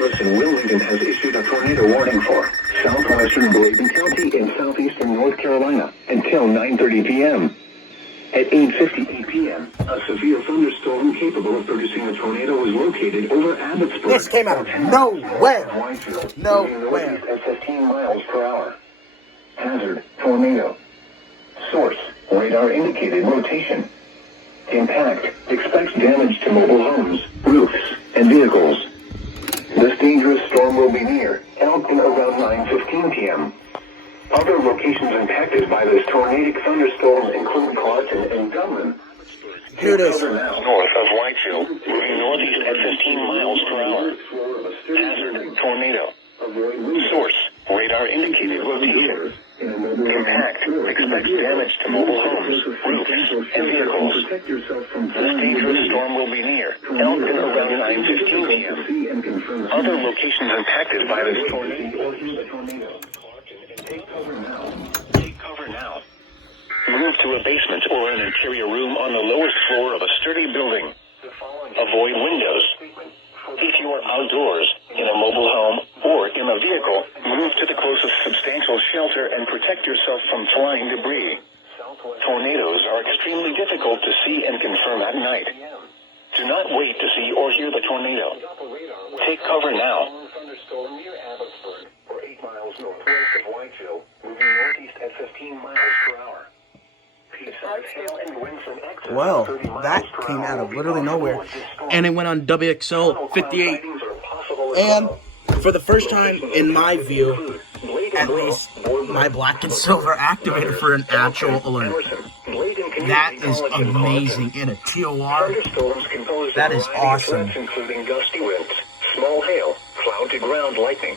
In Wilmington has issued a tornado warning for southwestern Bladen County in southeastern North Carolina until 9:30 p.m. At 8:58 p.m., a severe thunderstorm capable of producing a tornado was located over Abbotsford. This came out of nowhere. Nowhere. At 15 miles per hour. Hazard, tornado. Source, radar indicated rotation. Impact, expects damage to mobile homes, roofs, and vehicles. This dangerous storm will be near Elkton around 9:15 p.m. Other locations impacted by this tornadic thunderstorm include Clarkson and Dublin. Here it is. North of Whitefield, moving northeast at 15 miles per hour. Hazard, tornado. Source, radar indicated rotation. Impact, expects damage to mobile homes, roofs, and vehicles. This dangerous storm will be near Elkton around 9:15 p.m. Other locations impacted by this tornado. Take cover now. Move to a basement or an interior room on the lowest floor of a sturdy building. Avoid windows. If you are outdoors, in a mobile home, or in a vehicle, move to the closest substantial shelter and protect yourself from flying debris. Tornadoes are extremely difficult to see and confirm at night. Do not wait to see or hear the tornado. Take cover now. Thunderstorm near Abbotsford, or 8 miles northwest of Whitefield, moving northeast at 15 miles per hour. Well, that came out of literally nowhere. And it went on WXL 58. And for the first time in my view, at least, my black and silver activated for an actual alert. That is amazing. In a TOR, that is awesome. Including gusty winds, small hail, cloud to ground lightning.